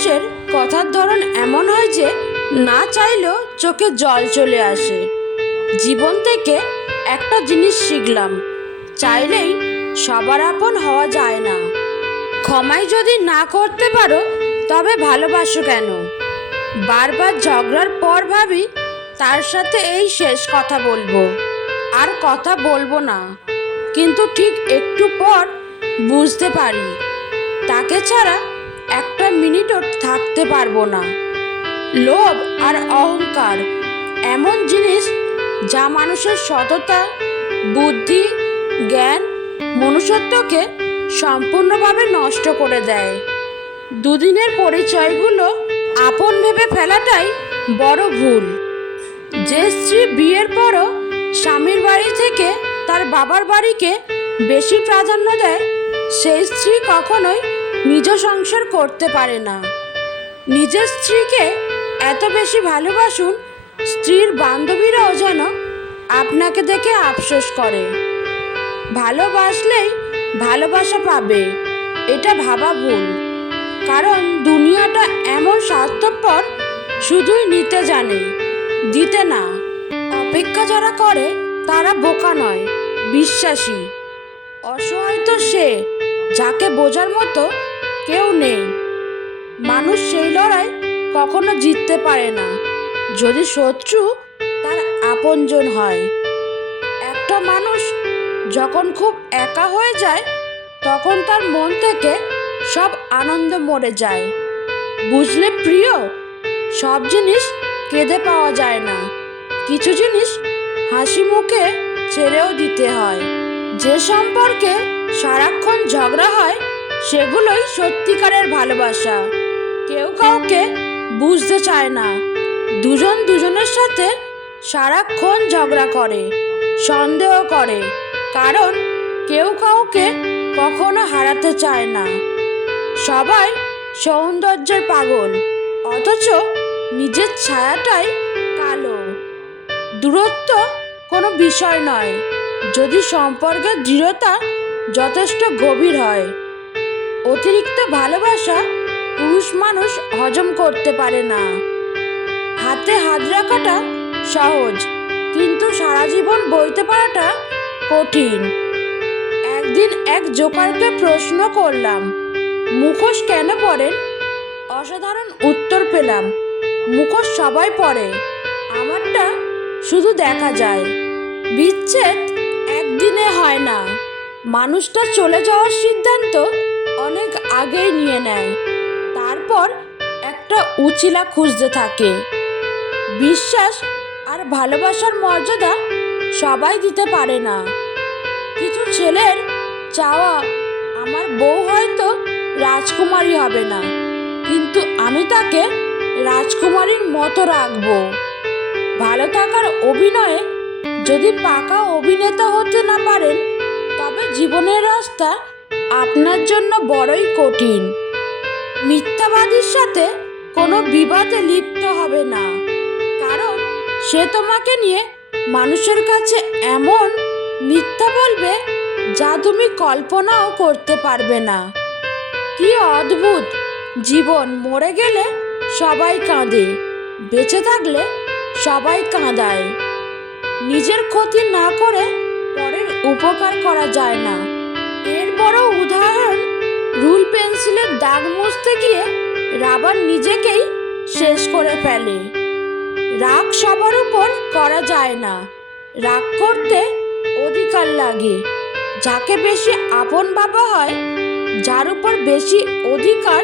মানুষের কথার ধরন এমন হয় যে না চাইলেও চোখে জল চলে আসে। জীবন থেকে একটা জিনিস শিখলাম, চাইলেই সবার আপন হওয়া যায় না। ক্ষমাই যদি না করতে পারো, তবে ভালোবাসো কেন? বারবার ঝগড়ার পর ভাবি, তার সাথে এই শেষ কথা বলব। আর কথা বলব না। কিন্তু ঠিক একটু পর বুঝতে পারি, তাকে ছাড়া মিনিটও থাকতে পারব না। লোভ আর অহংকার এমন জিনিস যা মানুষের সততা, বুদ্ধি, জ্ঞান, মনুষ্যত্বকে সম্পূর্ণভাবে নষ্ট করে দেয়। দুদিনের পরিচয়গুলো আপন ভেবে ফেলাটাই বড় ভুল। যে স্ত্রী বিয়ের পরও স্বামীর বাড়ি থেকে তার বাবার বাড়িকে বেশি প্রাধান্য দেয়, সেই স্ত্রী কখনোই নিজ সংসার করতে পারে না। নিজের স্ত্রীকে এত বেশি ভালোবাসুন, স্ত্রীর বান্ধবীরাও যেন আপনাকে দেখে আফসোস করে। ভালোবাসলেই ভালোবাসা পাবে, এটা ভাবা ভুল। কারণ দুনিয়াটা এমন স্বার্থপর, শুধুই নিতে জানে, দিতে না। অপেক্ষা যারা করে, তারা বোকা নয়, বিশ্বাসী। অসহায় তো সে, যাকে বোঝার মতো কেউ নেই। মানুষ সেই লড়াই কখনো জিততে পারে না। যদি শত্রু, তার আপনজন হয়। একটা মানুষ যখন খুব একা হয়ে যায়, তখন তার মন থেকে সব আনন্দ মরে যায়। বুঝলে প্রিয়? সব জিনিস কেঁদে পাওয়া যায় না। কিছু জিনিস হাসি মুখে ছেড়েও দিতে হয়। যে সম্পর্কে সারাক্ষণ ঝগড়া হয় সেগুলোই সত্যিকারের ভালোবাসা। কেউ কাউকে বুঝতে চায় না। দুজন দুজনের সাথে সারাক্ষণ ঝগড়া করে, সন্দেহ করে, কারণ কেউ কাউকে কখনো হারাতে চায় না। সবাই সৌন্দর্যের পাগল, অথচ নিজের ছায়াটাই কালো। দূরত্ব কোনো বিষয় নয়। যদি সম্পর্কের দৃঢ়তা যথেষ্ট গভীর হয় অতিরিক্ত ভালোবাসা পুরুষ মানুষ হজম করতে পারে না। হাতে হাত রাখাটা সহজ, কিন্তু সারা জীবন বইতে পারাটা কঠিন। একদিন এক জোকারকে প্রশ্ন করলাম, মুখোশ কেন পরেন? অসাধারণ উত্তর পেলাম, মুখোশ সবাই পরে, আমারটা শুধু দেখা যায়। বিচ্ছেদ একদিনে হয় না। মানুষটা চলে যাওয়ার সিদ্ধান্ত আগেই নিয়ে নেয়। তারপর একটা উচিলা খুঁজতে থাকে। বিশ্বাস আর ভালোবাসার মর্যাদা সবাই দিতে পারে না। কিছু ছেলের চাওয়া আমার বউ হয়তো রাজকুমারী হবে না, কিন্তু আমি তাকে রাজকুমারীর মতো রাখব। ভালো থাকার অভিনয়ে যদি পাকা অভিনেতা হতে না পারেন, তবে জীবনের রাস্তা আপনার জন্য বড়ই কঠিন। মিথ্যাবাদীর সাথে কোনো বিবাদে লিপ্ত হবে না। কারণ সে তোমাকে নিয়ে মানুষের কাছে এমন মিথ্যা বলবে যা তুমি কল্পনাও করতে পারবে না। কি অদ্ভুত! জীবন মরে গেলে সবাই কাঁদে, বেঁচে থাকলে সবাই কাঁদায়। নিজের ক্ষতি না করে পরের উপকার করা যায় না। বড় উদাহরণ। রুল পেন্সিলের দাগ মুছতে গিয়ে রাবার নিজেকেই শেষ করে ফেলে। রাগ সবার উপর করা যায় না। রাগ করতে অধিকার লাগে। যাকে বেশি আপন বাবা হয়, যার উপর বেশি অধিকার,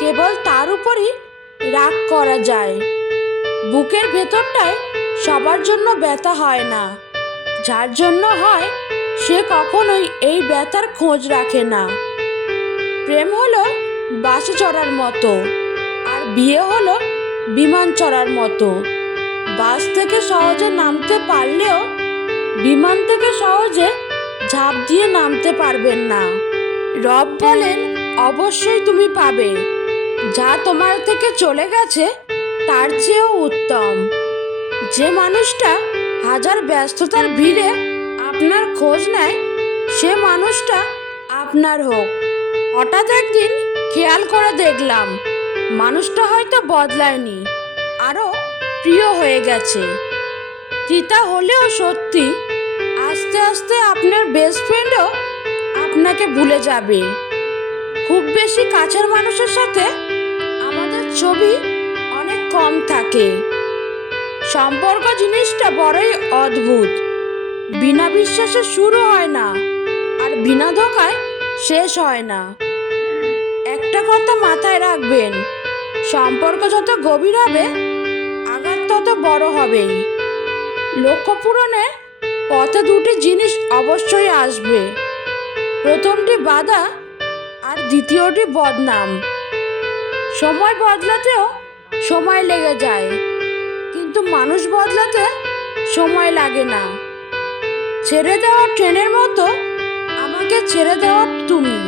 কেবল তার উপরই রাগ করা যায়। বুকের ভেতরটায় সবার জন্য ব্যথা হয় না। যার জন্য হয় সে কখনোই এই ব্যথার খোঁজ রাখে না। প্রেম হলো বাসে চড়ার মতো, আর বিয়ে হলো বিমান চড়ার মতো। বাস থেকে সহজে নামতে পারলেও বিমান থেকে সহজে ঝাঁপ দিয়ে নামতে পারবেন না। রব বলেন, অবশ্যই তুমি পাবে। যা তোমার থেকে চলে গেছে, তার চেয়েও উত্তম। যে মানুষটা হাজার ব্যস্ততার ভিড়ে আপনার খোঁজ নেয়, সে মানুষটা আপনার হোক। হঠাৎ একদিন খেয়াল করে দেখলাম, মানুষটা হয়তো বদলায়নি আরও প্রিয় হয়ে গেছে। তিতা হলেও সত্যি আস্তে আস্তে আপনার বেস্ট ফ্রেন্ডও আপনাকে ভুলে যাবে। খুব বেশি কাছের মানুষের সাথে আমাদের ছবি অনেক কম থাকে। সম্পর্ক জিনিসটা বড়ই অদ্ভুত। বিনা বিশ্বাসে শুরু হয় না, আর বিনা ধোকায় শেষ হয় না। একটা কথা মাথায় রাখবেন, সম্পর্ক যত গভীর হবে, আঘাত তত বড় হবেই। লক্ষ্য পূরণে পথে দুটি জিনিস অবশ্যই আসবে। প্রথমটি বাধা, আর দ্বিতীয়টি বদনাম। সময় বদলাতেও সময় লেগে যায়, কিন্তু মানুষ বদলাতে সময় লাগে না। ছেড়ে দেওয়া ট্রেনের মতো আমাকে ছেড়ে দেওয়া তুমি।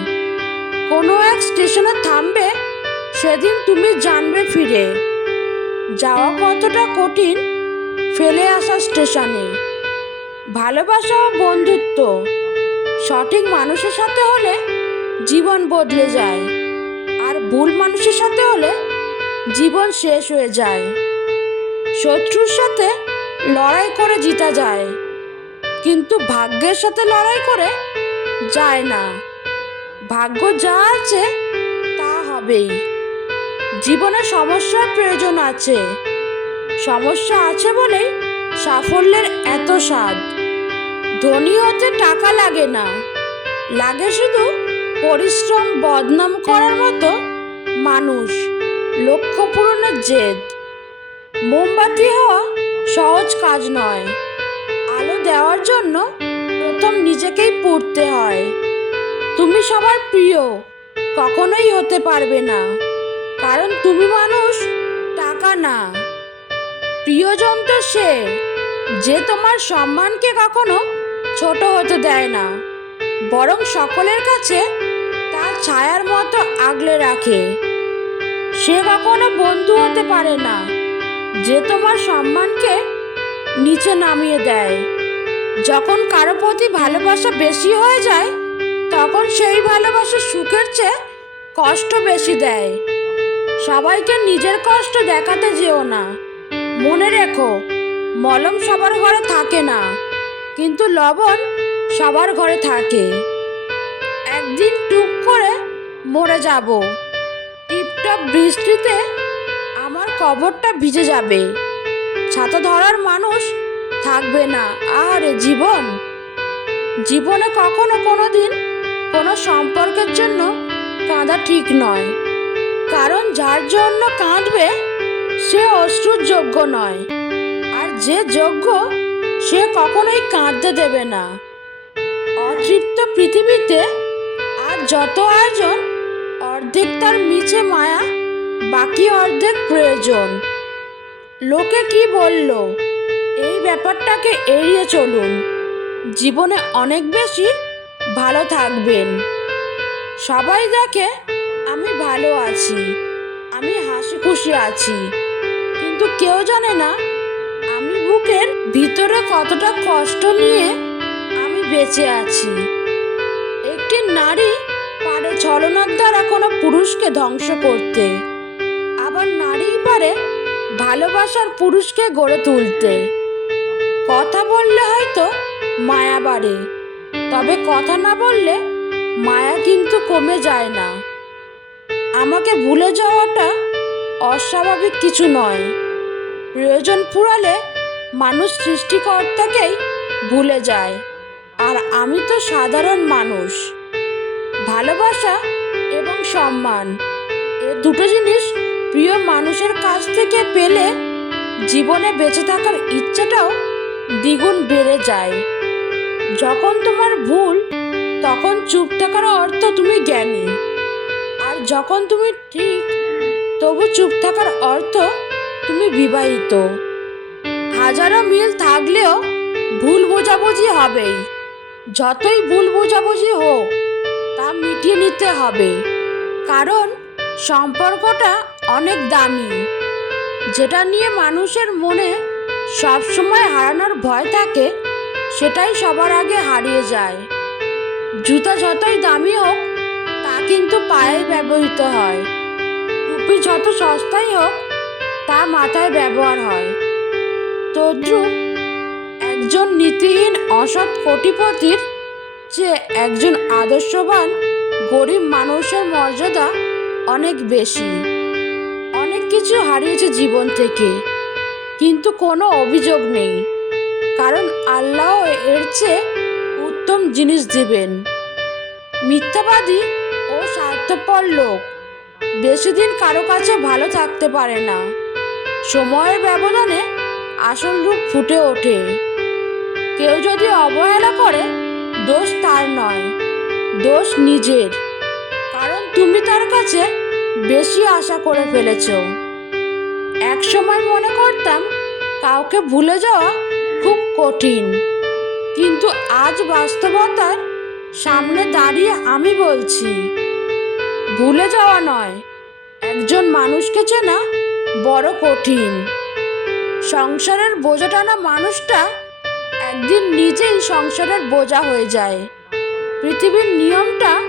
কোনো এক স্টেশনে থামবে, সেদিন তুমি জানবে ফিরে। যাওয়া কতটা কঠিন, ফেলে আসা স্টেশনে। ভালোবাসা ও বন্ধুত্ব, সঠিক মানুষের সাথে হলে জীবন বদলে যায়, আর ভুল মানুষের সাথে হলে জীবন শেষ হয়ে যায়। শত্রুর সাথে লড়াই করে জিতা যায়। কিন্তু ভাগ্যের সাথে লড়াই করে যায় না। ভাগ্য যা আছে, তা হবেই। জীবনে সমস্যার প্রয়োজন আছে। সমস্যা আছে বলেই সাফল্যের এত স্বাদ। ধনী হতে টাকা লাগে না। লাগে শুধু পরিশ্রম, বদনাম করার মতো মানুষ, লক্ষ্য পূরণের জেদ। মোমবাতি হওয়া সহজ কাজ নয়। দেওয়ার জন্য প্রথম নিজেকেই পড়তে হয়। তুমি সবার প্রিয়, কখনোই হতে পারবে না। কারণ তুমি মানুষ, টাকা না। প্রিয়জন তো সে, যে তোমার সম্মানকে কখনো ছোট হতে দেয় না। বরং সকলের কাছে তার ছায়ার মতো আগলে রাখে। সে কখনো বন্ধু হতে পারে না, যে তোমার সম্মানকে নিচে নামিয়ে দেয়। যখন কারও প্রতি ভালোবাসা বেশি হয়ে যায়, তখন সেই ভালোবাসা সুখের চেয়ে কষ্ট বেশি দেয়। সবাইকে নিজের কষ্ট দেখাতে যেও না। মনে রেখো, মলম সবার ঘরে থাকে না, কিন্তু লবণ সবার ঘরে থাকে। একদিন টুক করে মরে যাব। টিপটপ বৃষ্টিতে আমার কবরটা ভিজে যাবে। ছাতা ধরার মানুষ থাকবে না। আরে জীবন? জীবনে কখনো কোনো দিন কোনো সম্পর্কের জন্য কাঁদা ঠিক নয়। কারণ যার জন্য কাঁদবে, সে অশ্রুর যোগ্য নয়। আর যে যোগ্য, সে কখনোই কাঁদতে দেবে না। অতৃপ্ত পৃথিবীতে আর যত আয়োজন, অর্ধেক তার মিছে মায়া, বাকি অর্ধেক প্রয়োজন। লোকে কি বলল? এই ব্যাপারটাকে এড়িয়ে চলুন। জীবনে অনেক বেশি ভালো থাকবেন। সবাই দেখে আমি ভালো আছি, আমি হাসি খুশি আছি, কিন্তু কেউ জানে না আমি বুকের ভিতরে কতটা কষ্ট নিয়ে আমি বেঁচে আছি। একটি নারী পারে ছলনার দ্বারা কোনো পুরুষকে ধ্বংস করতে, আবার নারী পারে ভালোবাসার পুরুষকে গড়ে তুলতে। কথা বললে হয়তো মায়া বাড়ে, তবে কথা না বললে মায়া কিন্তু কমে যায় না। আমাকে ভুলে যাওয়াটা অস্বাভাবিক কিছু নয়। প্রয়োজন ফুরালে মানুষ সৃষ্টিকর্তাকেই ভুলে যায়, আর আমি তো সাধারণ মানুষ। ভালোবাসা এবং সম্মান, এ দুটো জিনিস প্রিয় মানুষের কাছ থেকে পেলে জীবনে বেঁচে থাকার ইচ্ছেটাও দ্বিগুণ বেড়ে যায়। যখন তোমার ভুল, তখন চুপ থাকার অর্থ তুমি জ্ঞানী। আর যখন তুমি ঠিক, তবু চুপ থাকার অর্থ তুমি বিবাহিত। হাজারো মিল থাকলেও ভুল বোঝাবুঝি হবেই। যতই ভুল বোঝাবুঝি হোক, তা মিটিয়ে নিতে হবে। কারণ সম্পর্কটা অনেক দামি। যেটা নিয়ে মানুষের মনে সবসময় হারানোর ভয় থাকে, সেটাই সবার আগে হারিয়ে যায়। জুতা যতই দামি হোক, তা কিন্তু পায়ে ব্যবহৃত হয়। টুপি যত সস্তাই হোক, তা মাথায় ব্যবহার হয়। তদ্রুপ একজন নীতিহীন অসৎ কোটিপতির চেয়ে একজন আদর্শবান, গরিব মানুষের মর্যাদা অনেক বেশি। অনেক কিছু হারিয়েছে জীবন থেকে। কিন্তু কোনো অভিযোগ নেই। কারণ আল্লাহ এর চেয়ে উত্তম জিনিস দিবেন। মিথ্যাবাদী ও স্বার্থপর লোক বেশি দিন কারও কাছে ভালো থাকতে পারে না। সময়ের ব্যবধানে আসল রূপ ফুটে ওঠে। কেউ যদি অবহেলা করে, দোষ তার নয়, দোষ নিজের। কারণ তুমি তার কাছে বেশি আশা করে ফেলেছ। এক সময় মনে করতাম কাউকে ভুলে যাওয়া খুব কঠিন। কিন্তু আজ বাস্তবতার সামনে দাঁড়িয়ে আমি বলছি, ভুলে যাওয়া নয়, একজন মানুষকে চেনা বড় কঠিন। সংসারের বোঝা টানা মানুষটা একদিন নিজেই সংসারের বোঝা হয়ে যায়। পৃথিবীর নিয়মটা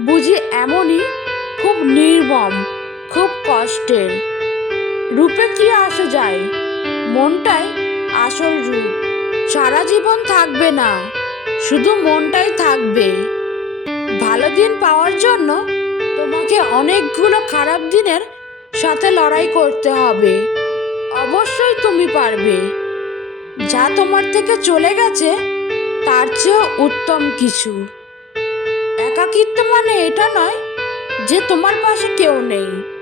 বুঝি এমনই, খুব নির্মম, খুব কষ্টের। রূপে কি আসে যায়? মনটাই আসল রূপ। সারা জীবন থাকবে না, শুধু মনটাই থাকবে। ভালো দিন পাওয়ার জন্য তোমাকে অনেকগুলো খারাপ দিনের সাথে লড়াই করতে হবে। অবশ্যই তুমি পারবে। যা তোমার থেকে চলে গেছে, তার চেয়েও উত্তম কিছু। একাকিত্ব মানে এটা নয় যে তোমার পাশে কেউ নেই।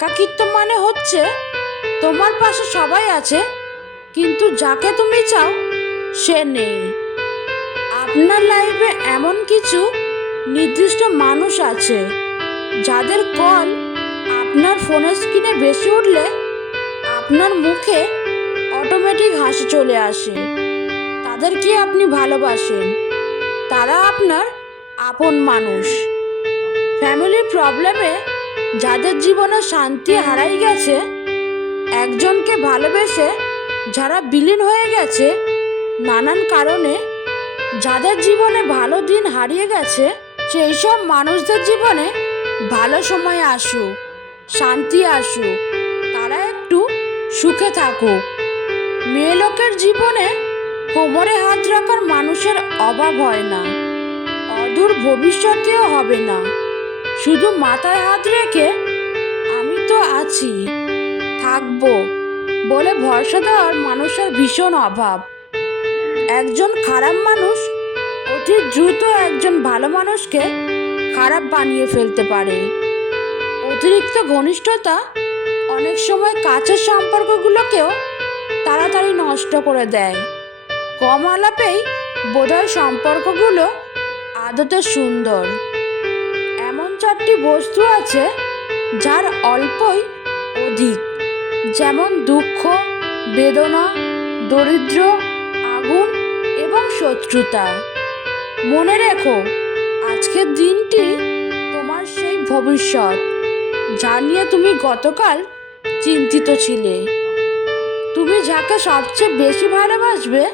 একাকিত্ব মানে হচ্ছে তোমার পাশে সবাই আছে, কিন্তু যাকে তুমি চাও সে নেই। আপনার লাইফে এমন কিছু নির্দিষ্ট মানুষ আছে, যাদের কল আপনার ফোনের স্ক্রিনে বেশি উঠলে আপনার মুখে অটোমেটিক হাসি চলে আসে। তাদেরকে আপনি ভালোবাসেন। তারা আপনার আপন মানুষ। ফ্যামিলি প্রবলেমে যাদের জীবনে শান্তি হারাই গেছে, একজনকে ভালোবেসে যারা বিলীন হয়ে গেছে, নানান কারণে যাদের জীবনে ভালো দিন হারিয়ে গেছে, সেই সব মানুষদের জীবনে ভালো সময় আসুক, শান্তি আসুক, তারা একটু সুখে থাকুক। মেয়ে লোকের জীবনে কোমরে হাত রাখার মানুষের অভাব হয় না, অদূর ভবিষ্যতেও হবে না। শুধু মাথায় হাত রেখে আমি তো আছি, থাকব বলে ভরসা দেওয়ার মানুষের ভীষণ অভাব। একজন খারাপ মানুষ অতি দ্রুত একজন ভালো মানুষকে খারাপ বানিয়ে ফেলতে পারে। অতিরিক্ত ঘনিষ্ঠতা অনেক সময় কাছের সম্পর্কগুলোকেও তাড়াতাড়ি নষ্ট করে দেয়। কম আলাপেই বোধহয় সম্পর্কগুলো আদতে সুন্দর। চারটি বস্তু আছে, যার অল্পই অধিক। যেমন দুঃখ, বেদনা, দরিদ্র, আগুন এবং শত্রুতা। মনে রেখো, আজকের দিনটি তোমার সেই ভবিষ্যৎ, যা নিয়ে তুমি গতকাল চিন্তিত ছিলে। তুমি যাকে সবচেয়ে বেশি ভালোবাসবে,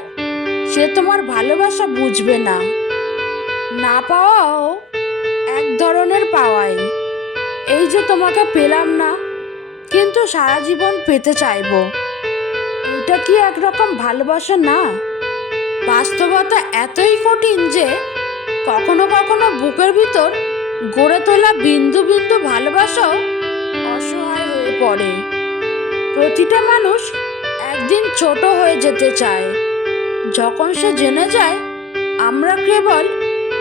সে তোমার ভালোবাসা বুঝবে না। না পাওয়াও এক ধরনের পাওয়াই। এই যে তোমাকে পেলাম না, কিন্তু সারা জীবন পেতে চাইব। এটা কি একরকম ভালোবাসা না? বাস্তবতা এতই কঠিন যে কখনো কখনো বুকের ভিতর গড়ে তোলা বিন্দু বিন্দু ভালোবাসাও অসহায় হয়ে পড়ে। প্রতিটা মানুষ একদিন ছোট হয়ে যেতে চায়। যখন সে জেনে যায়, আমরা কেবল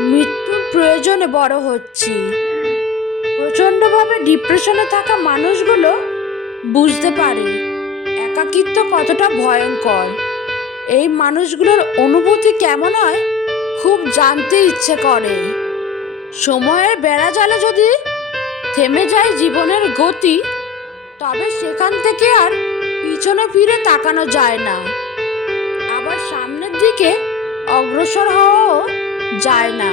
মৃত্যুর প্রয়োজনে বড় হচ্ছি। প্রচণ্ডভাবে ডিপ্রেশনে থাকা মানুষগুলো বুঝতে পারে একাকিত্ব কতটা ভয়ঙ্কর। এই মানুষগুলোর অনুভূতি কেমন হয় খুব জানতে ইচ্ছে করে। সময়ের বেড়া জালে যদি থেমে যায় জীবনের গতি, তবে সেখান থেকে আর পিছনে ফিরে তাকানো যায় না। আবার সামনের দিকে অগ্রসর হওয়াও যায় না।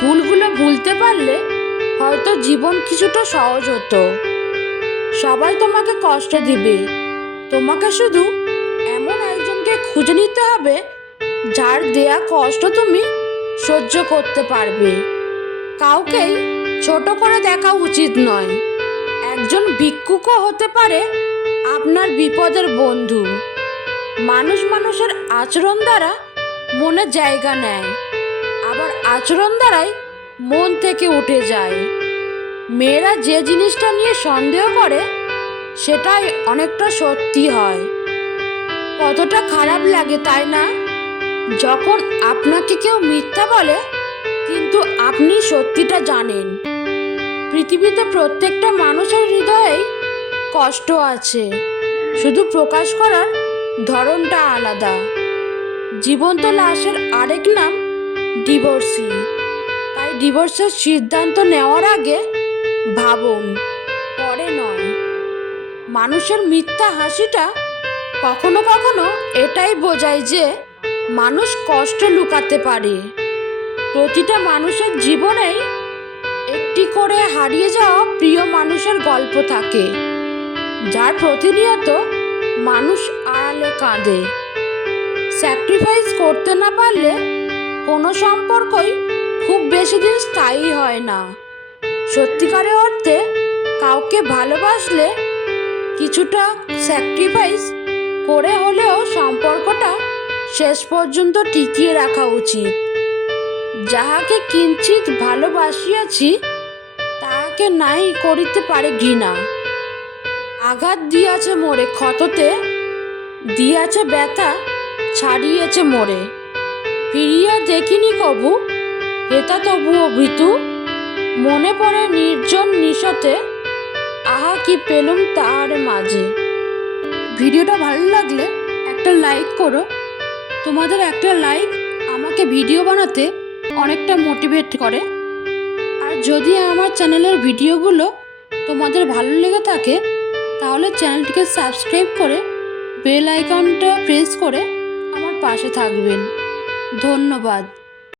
ভুলগুলো ভুলতে পারলে হয়তো জীবন কিছুটা সহজ হতো। সবাই তোমাকে কষ্ট দিবে। তোমাকে শুধু এমন একজনকে খুঁজে নিতে হবে যার দেয়া কষ্ট তুমি সহ্য করতে পারবে। কাউকেই ছোট করে দেখা উচিত নয়। একজন ভিক্ষুকও হতে পারে আপনার বিপদের বন্ধু। মানুষ মানুষের আচরণ দ্বারা মনে জায়গা নেয়। আবার আচরণ দ্বারাই মন থেকে উঠে যায়। মেয়েরা যে জিনিসটা নিয়ে সন্দেহ করে, সেটাই অনেকটা সত্যি হয়। কতটা খারাপ লাগে তাই না? যখন আপনাকে কেউ মিথ্যা বলে, কিন্তু আপনি সত্যিটা জানেন। পৃথিবীতে প্রত্যেকটা মানুষের হৃদয়েই কষ্ট আছে। শুধু প্রকাশ করার ধরনটা আলাদা। জীবন্ত লাশের আরেক নাম ডিভোর্সি। তাই ডিভোর্সের সিদ্ধান্ত নেওয়ার আগে ভাবুন, পরে নয়। মানুষের মিথ্যা হাসিটা কখনো কখনো এটাই বোঝায় যে মানুষ কষ্ট লুকাতে পারে। প্রতিটা মানুষের জীবনেই একটি করে হারিয়ে যাওয়া প্রিয় মানুষের গল্প থাকে, যার প্রতিনিয়ত মানুষ আড়ালে কাঁদে। স্যাক্রিফাইস করতে না পারলে কোনো সম্পর্কই খুব বেশি দিন স্থায়ী হয় না। সত্যিকারের অর্থে কাউকে ভালোবাসলে কিছুটা স্যাক্রিফাইস করে হলেও সম্পর্কটা শেষ পর্যন্ত টিকিয়ে রাখা উচিত। যাহাকে কিঞ্চিত ভালোবাসিয়াছি, তাহাকে নাই করিতে পারে ঘৃণা। আঘাত দিয়াছে মোরে ক্ষততে, দিয়াছে ব্যথা ছাড়িয়েছে মোরে। ফিরিয়া দেখিনি কবু হেতা তবুও ভীতু। মনে পড়ে নির্জন নিশতে, আহা কি পেলুম তার মাঝে। ভিডিওটা ভালো লাগলে একটা লাইক করো। তোমাদের একটা লাইক আমাকে ভিডিও বানাতে অনেকটা মোটিভেট করে। আর যদি আমার চ্যানেলের ভিডিওগুলো তোমাদের ভালো লেগে থাকে, তাহলে চ্যানেলটিকে সাবস্ক্রাইব করে বেল আইকনটা প্রেস করে পাশে থাকবেন। ধন্যবাদ।